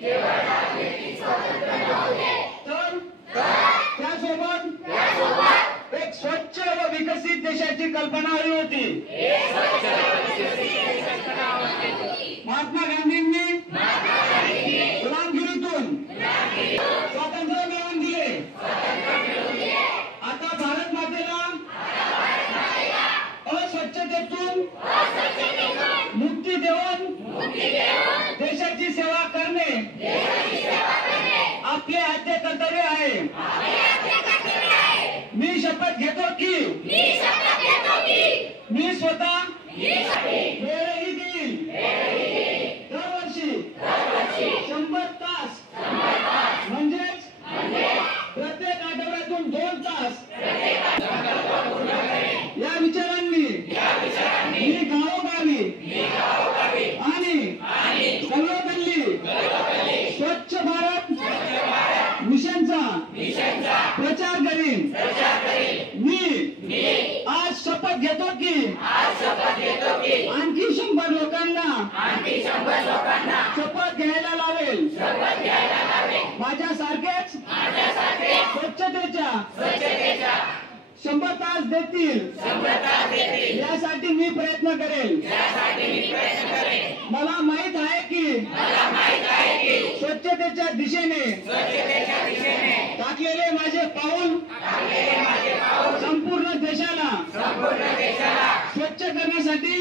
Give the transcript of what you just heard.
तर त्यासोबत एक स्वच्छ व विकसित देशाची कल्पना हवी होती। महात्मा गांधींनी गुलामगिरीतून स्वातंत्र्य मिळवून दिले। आता भारत मातेला अस्वच्छतेतून मुक्ती देऊन देशाची सेवा करणे आपले आद्य कर्तव्य आहे। मी शपथ घेतो की मी स्वतः वेळही देईल। दरवर्षी 100 तास म्हणजेच प्रत्येक आठवड्यातून 2 तास या विचारांनी मी गावोगावी आणि सर्वपल्ली स्वच्छ भारत मिशनचा प्रचार करीन। मी आज शपथ घेतो की आणखी 100 लोकांना शपथ घ्यायला लावेल। माझ्यासारखेच स्वच्छतेच्या 100 तास देतील यासाठी मी प्रयत्न करेल। मला माहित आहे की स्वच्छतेच्या दिशेने टाकलेले माझे पाऊल संपूर्ण देशाला स्वच्छ करण्यासाठी